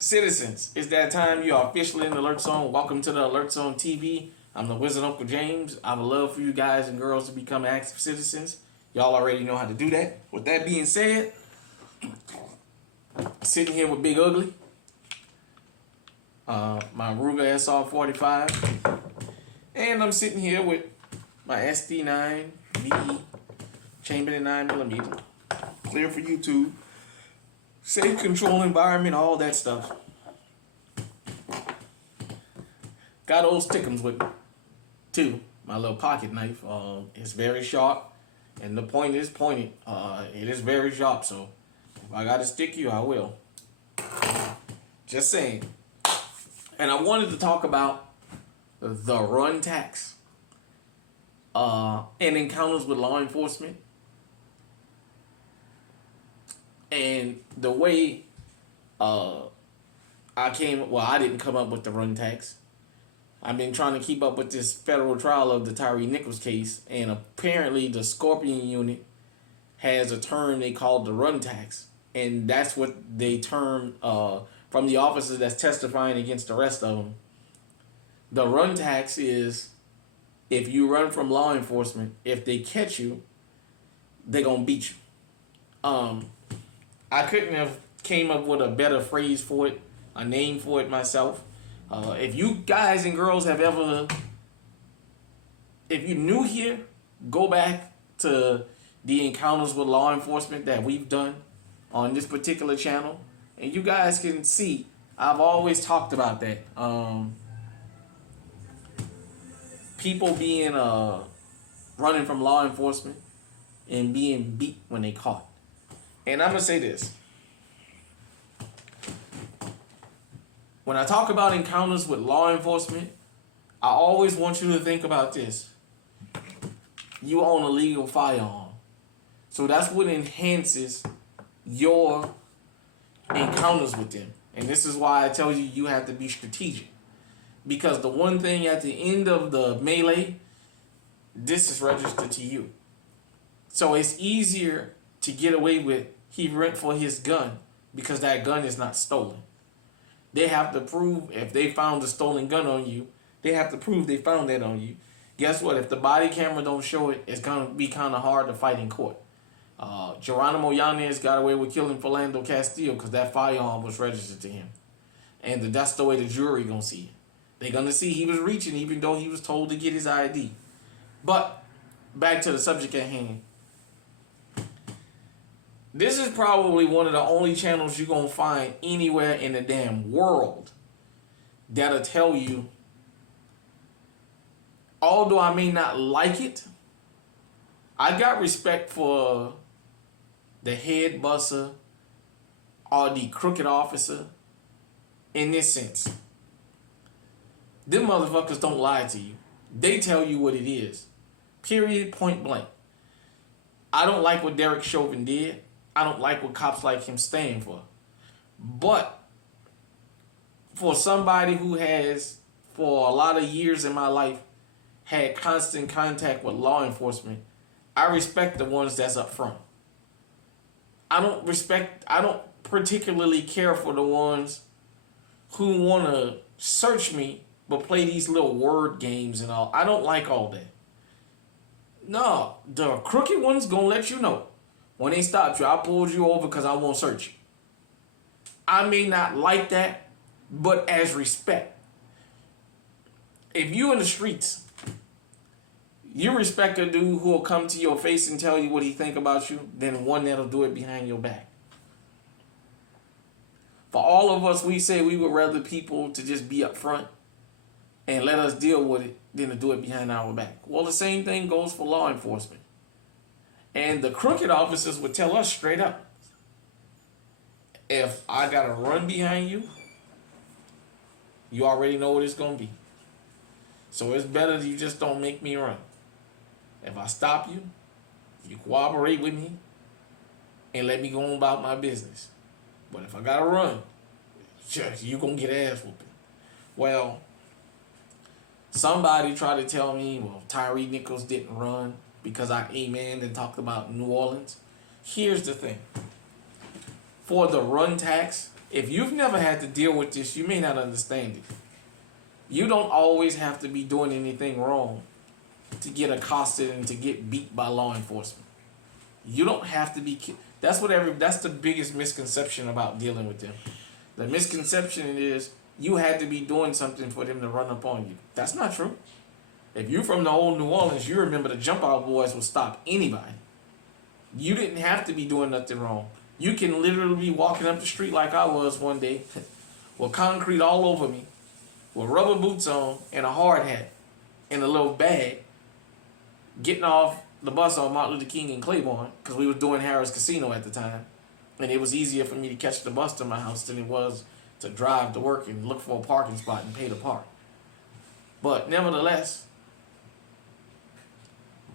Citizens, it's that time. You are officially in the Alert Zone. Welcome to the Alert Zone TV. I'm the Wizard Uncle James. I would love for you guys and girls to become active citizens. Y'all already know how to do that. With that being said, sitting here with Big Ugly, my Ruger SR45, and I'm sitting here with my SD9 VE chambered in 9mm, clear for YouTube, safe control environment, all that stuff. Got old stickums with me too. My little pocket knife. It's very sharp, and the point is pointed. It is very sharp. So if I gotta stick you, I will. Just saying. And I wanted to talk about the run tax and encounters with law enforcement, and the way I didn't come up with the run tax. I've been trying to keep up with this federal trial of the Tyree Nichols case, and apparently the Scorpion Unit has a term they call the run tax, and that's what they term from the officers that's testifying against the rest of them. The run tax is if you run from law enforcement, if they catch you, they gonna beat you. I couldn't have came up with a better phrase for it, a name for it myself. If you guys and girls have ever, if you're new here, go back to the encounters with law enforcement that we've done on this particular channel, and you guys can see I've always talked about that. People being running from law enforcement and being beat when they caught. And I'm gonna say this. When I talk about encounters with law enforcement, I always want you to think about this. You own a legal firearm. So that's what enhances your encounters with them. And this is why I tell you have to be strategic. Because the one thing at the end of the melee, this is registered to you. So it's easier to get away with he rent for his gun because that gun is not stolen. They have to prove if they found a stolen gun on you, they have to prove they found that on you. Guess what? If the body camera don't show it, it's going to be kind of hard to fight in court. Geronimo Yanez got away with killing Philando Castillo because that firearm was registered to him. And that's the way the jury going to see it. They're going to see he was reaching even though he was told to get his ID. But back to the subject at hand. This is probably one of the only channels you're going to find anywhere in the damn world that'll tell you, although I may not like it, I got respect for the head busser or the crooked officer in this sense. Them motherfuckers don't lie to you. They tell you what it is. Period, point blank. I don't like what Derek Chauvin did. I don't like what cops like him stand for. But for somebody who has, for a lot of years in my life, had constant contact with law enforcement, I respect the ones that's up front. I don't particularly care for the ones who want to search me but play these little word games and all. I don't like all that. No, the crooked ones gonna let you know. When they stopped you, I pulled you over because I won't search you. I may not like that, but as respect. If you in the streets, you respect a dude who will come to your face and tell you what he think about you than one that'll do it behind your back. For all of us, we say we would rather people to just be up front and let us deal with it than to do it behind our back. Well, the same thing goes for law enforcement. And the crooked officers would tell us straight up, if I got to run behind you, you already know what it's going to be. So it's better that you just don't make me run. If I stop you, you cooperate with me and let me go on about my business. But if I got to run, you're going to get ass whooping. Well, somebody tried to tell me, well, Tyree Nichols didn't run because I amen and talked about New Orleans. Here's the thing. For the run tax, If you've never had to deal with this, you may not understand it. You don't always have to be doing anything wrong to get accosted and to get beat by law enforcement. You don't have to be. That's the biggest misconception about dealing with them. The misconception is you had to be doing something for them to run up on you. That's not true. If you're from the old New Orleans, you remember the Jump Out Boys would stop anybody. You didn't have to be doing nothing wrong. You can literally be walking up the street like I was one day, with concrete all over me, with rubber boots on and a hard hat and a little bag, getting off the bus on Martin Luther King and Claiborne, because we were doing Harris Casino at the time. And it was easier for me to catch the bus to my house than it was to drive to work and look for a parking spot and pay to park. But nevertheless,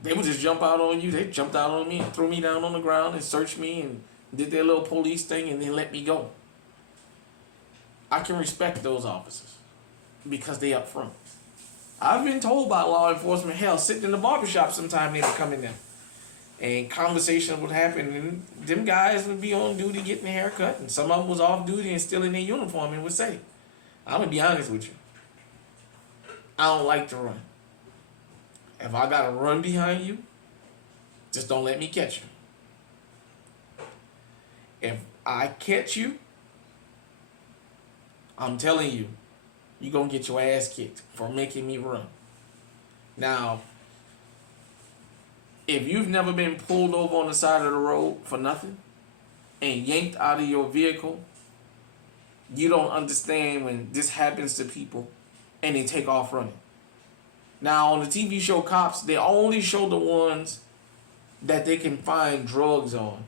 they would just jump out on you. They jumped out on me and threw me down on the ground and searched me and did their little police thing and then let me go. I can respect those officers because they up front. I've been told by law enforcement, hell, sitting in the barbershop sometime they would come in there. And conversations would happen and them guys would be on duty getting a haircut and some of them was off duty and still in their uniform and would say, I'm going to be honest with you. I don't like to run. If I got to run behind you, just don't let me catch you. If I catch you, I'm telling you, you're going to get your ass kicked for making me run. Now, if you've never been pulled over on the side of the road for nothing and yanked out of your vehicle, you don't understand when this happens to people and they take off running. Now, on the TV show Cops, they only show the ones that they can find drugs on.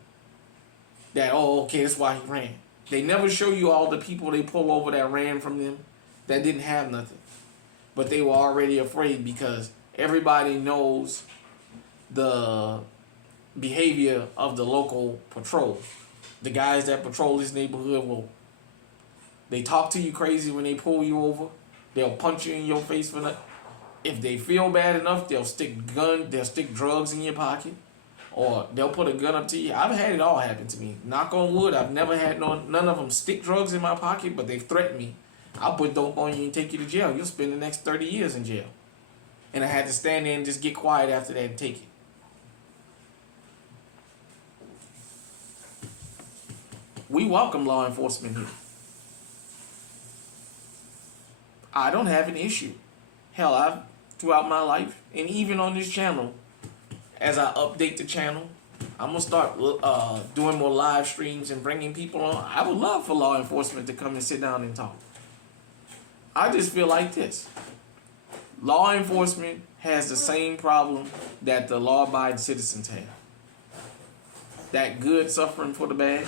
That, oh, okay, that's why he ran. They never show you all the people they pull over that ran from them that didn't have nothing. But they were already afraid because everybody knows the behavior of the local patrol. The guys that patrol this neighborhood they talk to you crazy when they pull you over. They'll punch you in your face for that. If they feel bad enough, they'll stick drugs in your pocket. Or they'll put a gun up to you. I've had it all happen to me. Knock on wood, I've never had none of them stick drugs in my pocket, but they've threatened me. I'll put dope on you and take you to jail. You'll spend the next 30 years in jail. And I had to stand there and just get quiet after that and take it. We welcome law enforcement here. I don't have an issue. Hell, throughout my life, and even on this channel, as I update the channel, I'm going to start doing more live streams and bringing people on. I would love for law enforcement to come and sit down and talk. I just feel like this. Law enforcement has the same problem that the law-abiding citizens have. That good suffering for the bad.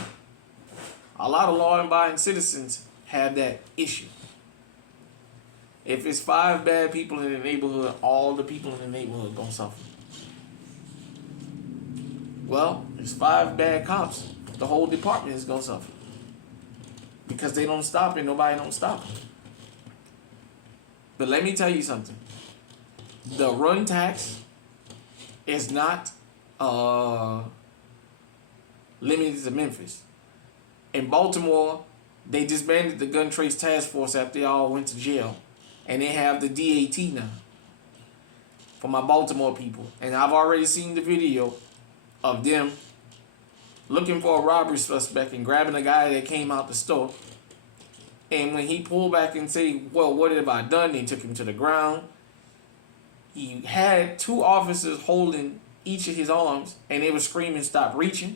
A lot of law-abiding citizens have that issue. If it's 5 bad people in the neighborhood, all the people in the neighborhood gonna suffer. Well, it's 5 bad cops. The whole department is gonna suffer. Because they don't stop and nobody don't stop them. But let me tell you something. The run tax is not limited to Memphis. In Baltimore, they disbanded the Gun Trace Task Force after they all went to jail. And they have the DAT now. For my Baltimore people. And I've already seen the video of them looking for a robbery suspect and grabbing a guy that came out the store. And when he pulled back and said, well, what have I done? They took him to the ground. He had 2 officers holding each of his arms and they were screaming, stop reaching.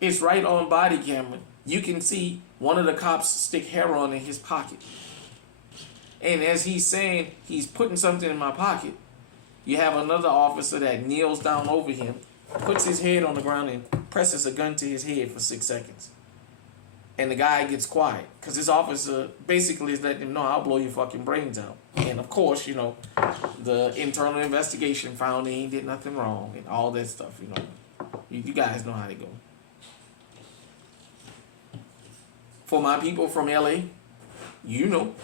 It's right on body camera. You can see one of the cops stick heroin in his pocket. And as he's saying, he's putting something in my pocket, you have another officer that kneels down over him, puts his head on the ground and presses a gun to his head for 6 seconds. And the guy gets quiet. Because this officer basically is letting him know, I'll blow your fucking brains out. And of course, you know, the internal investigation found he did nothing wrong and all that stuff, you know. You guys know how they go. For my people from LA, you know,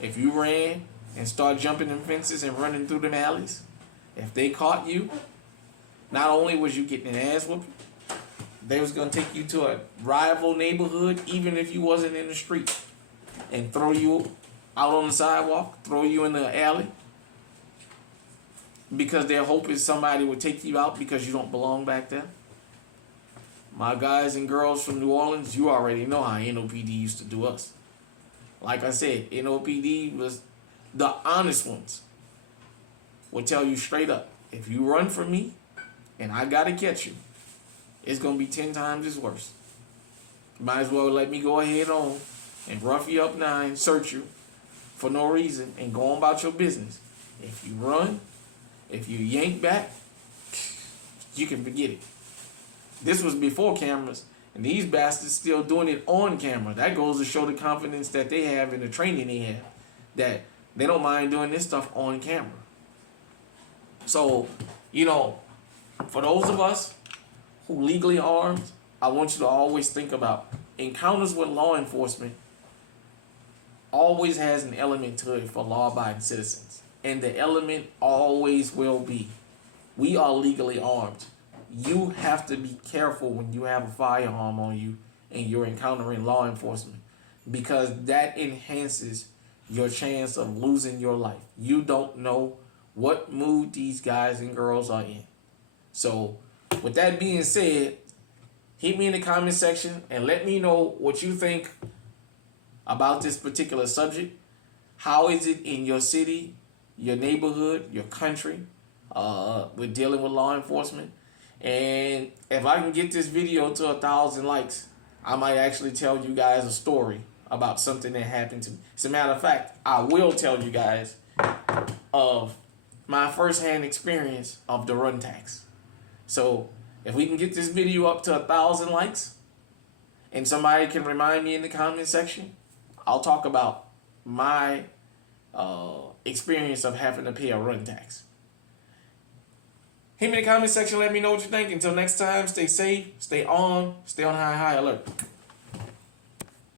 if you ran and start jumping them fences and running through them alleys, if they caught you, not only was you getting an ass whooping, they was gonna take you to a rival neighborhood, even if you wasn't in the street, and throw you out on the sidewalk, throw you in the alley, because their hope is somebody would take you out because you don't belong back there. My guys and girls from New Orleans, you already know how NOPD used to do us. Like I said, NOPD was the honest ones. Will tell you straight up, if you run from me and I gotta catch you, it's gonna be 10 times as worse. Might as well let me go ahead on and rough you up now and search you for no reason and go on about your business. If you run, if you yank back, you can forget it. This was before cameras, and these bastards still doing it on camera. That goes to show the confidence that they have in the training they have, that they don't mind doing this stuff on camera. So, you know, for those of us who legally armed, I want you to always think about encounters with law enforcement always has an element to it for law-abiding citizens. And the element always will be, we are legally armed. You have to be careful when you have a firearm on you and you're encountering law enforcement, because that enhances your chance of losing your life. You don't know what mood these guys and girls are in. So with that being said, hit me in the comment section and let me know what you think about this particular subject. How is it in your city, your neighborhood, your country, with dealing with law enforcement? And if I can get this video to 1,000 likes, I might actually tell you guys a story about something that happened to me. As a matter of fact, I will tell you guys of my first-hand experience of the run tax. So if we can get this video up to 1,000 likes and somebody can remind me in the comment section, I'll talk about my experience of having to pay a run tax. Hit me in the comment section, let me know what you think. Until next time, stay safe, stay on high alert.